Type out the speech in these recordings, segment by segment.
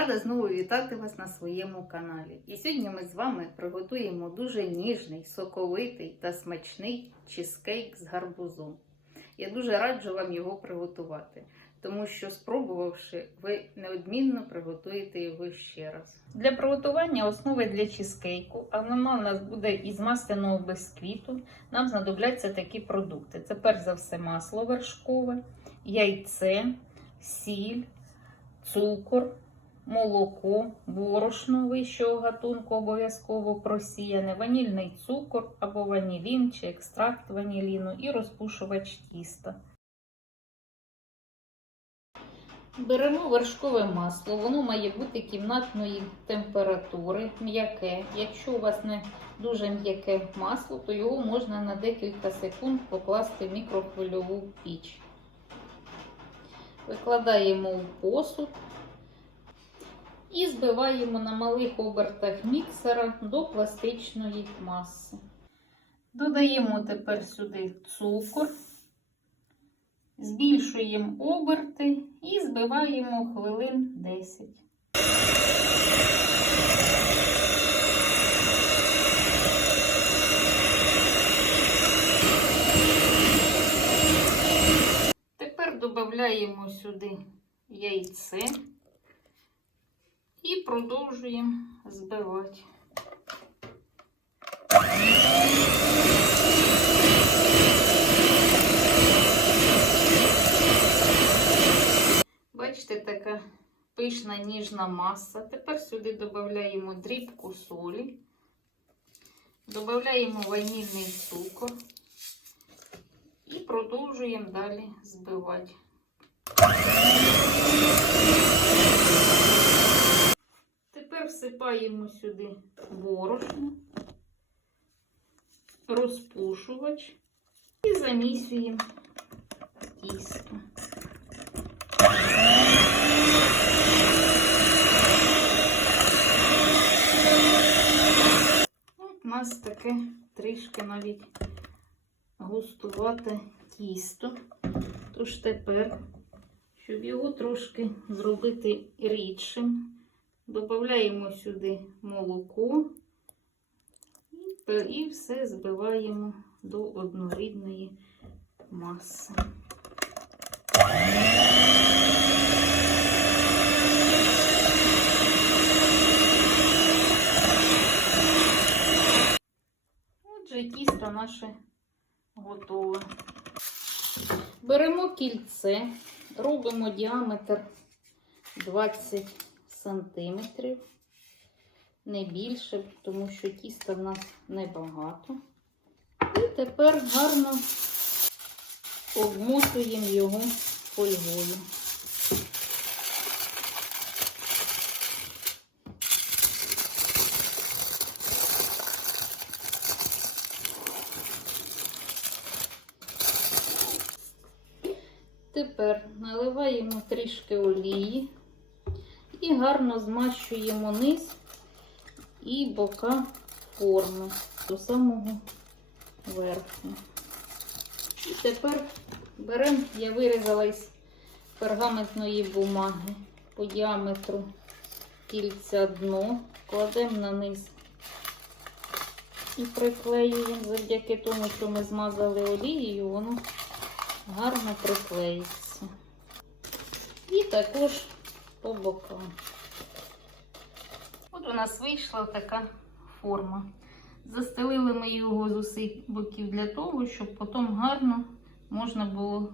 Рада знову вітати вас на своєму каналі. І сьогодні ми з вами приготуємо дуже ніжний, соковитий та смачний чизкейк з гарбузом. Я дуже раджу вам його приготувати, тому що, спробувавши, ви неодмінно приготуєте його ще раз. Для приготування основи для чизкейку, а вона у нас буде із масляного бисквіту, нам знадобляться такі продукти: це перш за все масло вершкове, яйце, сіль, цукор, молоко, борошно вищого гатунку обов'язково просіяне, ванільний цукор або ванілін чи екстракт ваніліну і розпушувач тіста. Беремо вершкове масло, воно має бути кімнатної температури, м'яке. Якщо у вас не дуже м'яке масло, то його можна на декілька секунд покласти в мікрохвильову піч. Викладаємо у посуд і збиваємо на малих обертах міксера до пластичної маси. Додаємо тепер сюди цукор, збільшуємо оберти і збиваємо хвилин 10. Тепер додаємо сюди яйце і продовжуємо збивати. Бачите, така пишна ніжна маса. Тепер сюди додаємо дрібку солі, додаємо ванільний цукор і продовжуємо далі збивати. Тепер всипаємо сюди борошно, розпушувач і замісюємо тісто. От у нас таке трішки навіть густувате тісто. Тож тепер, щоб його трошки зробити рідшим, додаємо сюди молоко і, і все збиваємо до однорідної маси. Отже, тісто наше готове. Беремо кільце, робимо діаметр 20 сантиметрів, не більше, тому що тіста в нас небагато. І тепер гарно обмотуємо його фольгою. Тепер наливаємо трішки олії і гарно змащуємо низ і бока форми до самого верху. І тепер беремо, я вирізала із пергаментної бумаги по діаметру кільця дно, кладемо на низ і приклеюємо завдяки тому, що ми змазали олією, воно гарно приклеїться. І також по бокам. От у нас вийшла така форма. Застелили ми його з усіх боків для того, щоб потім гарно можна було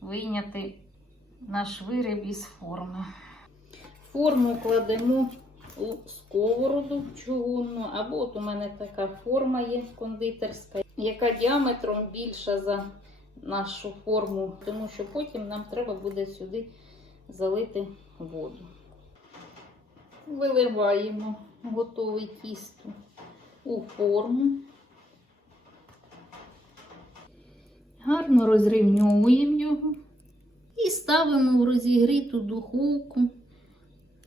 вийняти наш виріб із форми. Форму кладемо у сковороду чугунну, або от у мене така форма є кондитерська, яка діаметром більша за нашу форму, тому що потім нам треба буде сюди залити воду. Виливаємо готове тісто у форму. Гарно розрівнюємо його і ставимо в розігріту духовку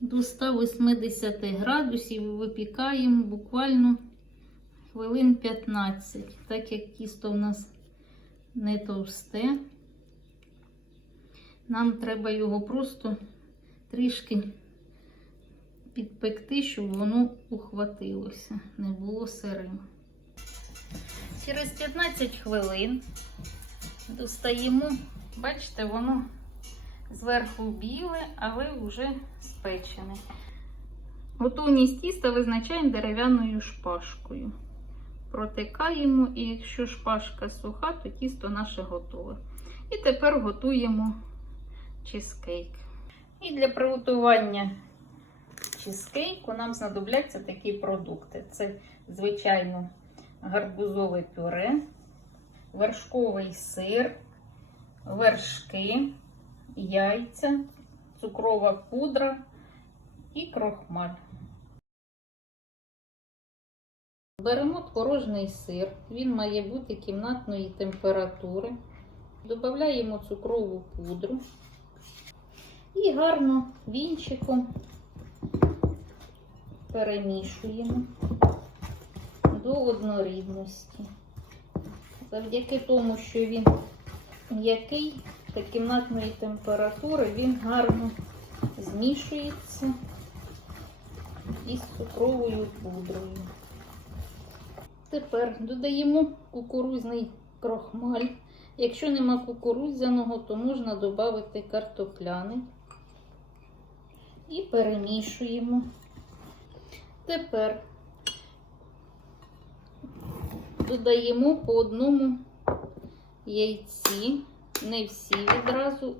до 180 градусів і випікаємо буквально хвилин 15, так як тісто в нас не товсте. Нам треба його просто трішки підпекти, щоб воно ухватилося, не було сирим. Через 15 хвилин достаємо, бачите, воно зверху біле, але вже спечене. Готовність тіста визначаємо дерев'яною шпажкою. Протикаємо, і якщо шпажка суха, то тісто наше готове. І тепер готуємо чизкейк. І для приготування чизкейку нам знадобляться такі продукти: це, звичайно, гарбузове пюре, вершковий сир, вершки, яйця, цукрова пудра і крохмаль. Беремо творожний сир, він має бути кімнатної температури. Додаємо цукрову пудру і гарно вінчиком перемішуємо до однорідності. Завдяки тому, що він м'який та кімнатної температури, він гарно змішується із цукровою пудрою. Тепер додаємо кукурузний крохмаль. Якщо нема кукурудзяного, то можна додати картопляний і перемішуємо. Тепер додаємо по одному яйці, не всі відразу,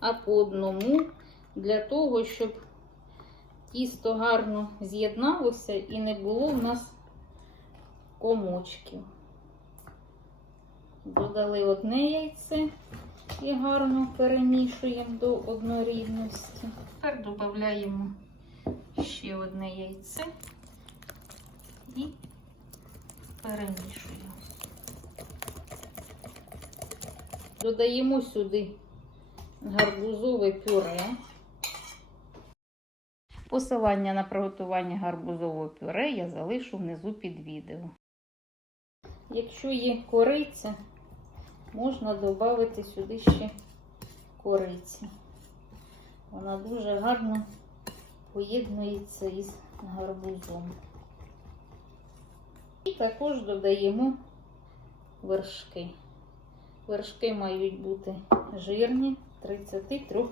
а по одному, для того, щоб тісто гарно з'єдналося і не було в нас комочків. Додали одне яйце і гарно перемішуємо до однорідності. Тепер додаємо ще одне яйце і перемішуємо. Додаємо сюди гарбузове пюре. Посилання на приготування гарбузового пюре я залишу внизу під відео. Якщо є кориця, можна додати сюди ще кориці. Вона дуже гарно поєднується із гарбузом. І також додаємо вершки. Вершки мають бути жирні 33%.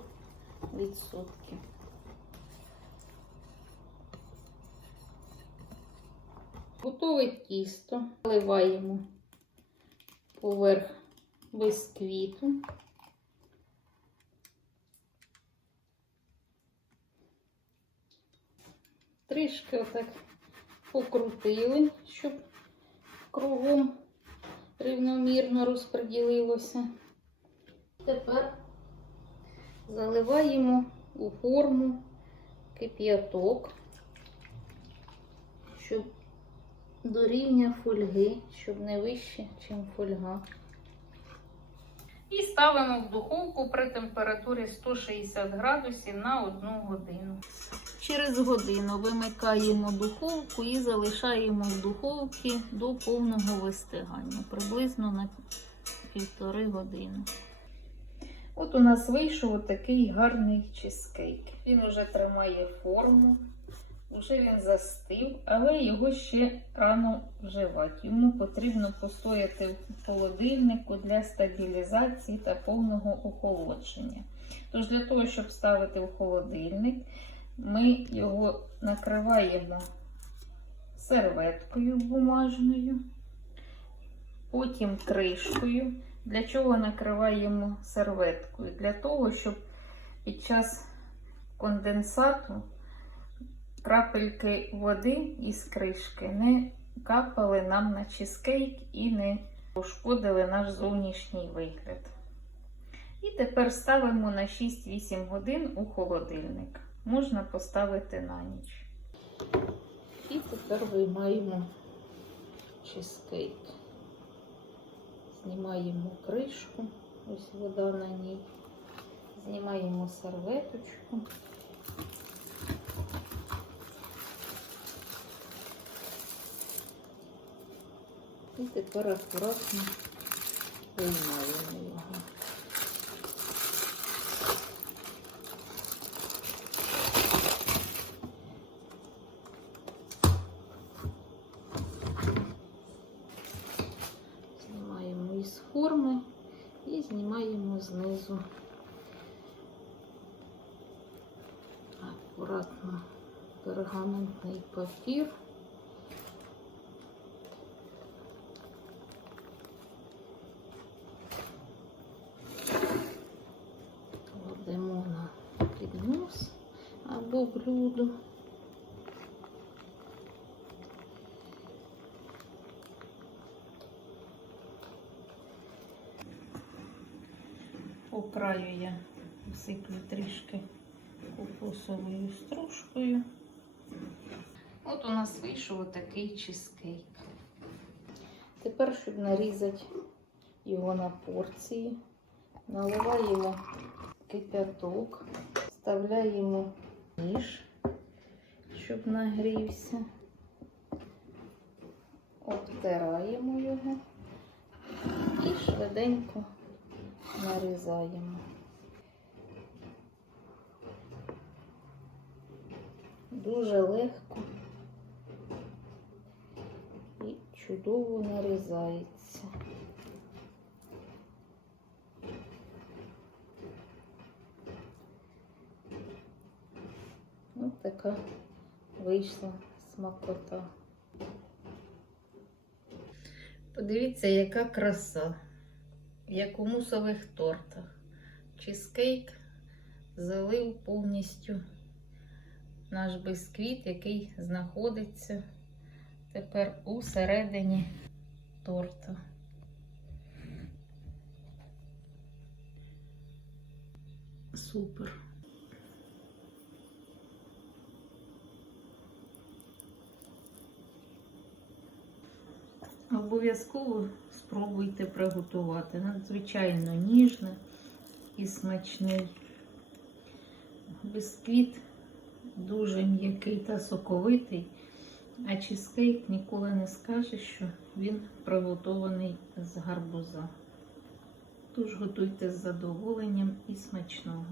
Готове тісто вливаємо поверх бисквіту. Трішки отак покрутили, щоб кругом рівномірно розподілилося. Тепер заливаємо у форму кип'яток, щоб до рівня фольги, щоб не вище, ніж фольга. І ставимо в духовку при температурі 160 градусів на 1 годину. Через годину вимикаємо духовку і залишаємо в духовці до повного вистигання, приблизно на півтори години. От у нас вийшов такий гарний чизкейк. Він вже тримає форму, вже він застив, але його ще рано вживати. Йому потрібно постояти в холодильнику для стабілізації та повного охолодження. Тож для того, щоб ставити в холодильник, ми його накриваємо серветкою бумажною, потім кришкою. Для чого накриваємо серветкою? Для того, щоб під час конденсату крапельки води із кришки не капали нам на чизкейк і не пошкодили наш зовнішній вигляд. І тепер ставимо на 6-8 годин у холодильник. Можна поставити на ніч. І тепер виймаємо чизкейк. Знімаємо кришку, ось вода на ній. Знімаємо серветочку. І тепер акуратно приймаємо його. Знімаємо із форми і знімаємо знизу. Акуратно пергаментний папір. Або блюдо. По краю я всиплю трішки кокосовою стружкою. От у нас вийшов такий чизкейк. Тепер, щоб нарізати його на порції, наливаємо кип'яток, вставляємо ніж, щоб нагрівся, обтираємо його і швиденько нарізаємо. Дуже легко і чудово нарізається. Ось така вийшла смакота. Подивіться, яка краса, як у мусових тортах. Чизкейк залив повністю наш бисквіт, який знаходиться тепер у середині торта. Супер. Обов'язково спробуйте приготувати. Надзвичайно ніжне і смачний. Бисквіт дуже м'який та соковитий, а чизкейк ніколи не скаже, що він приготований з гарбуза. Тож готуйте з задоволенням і смачного.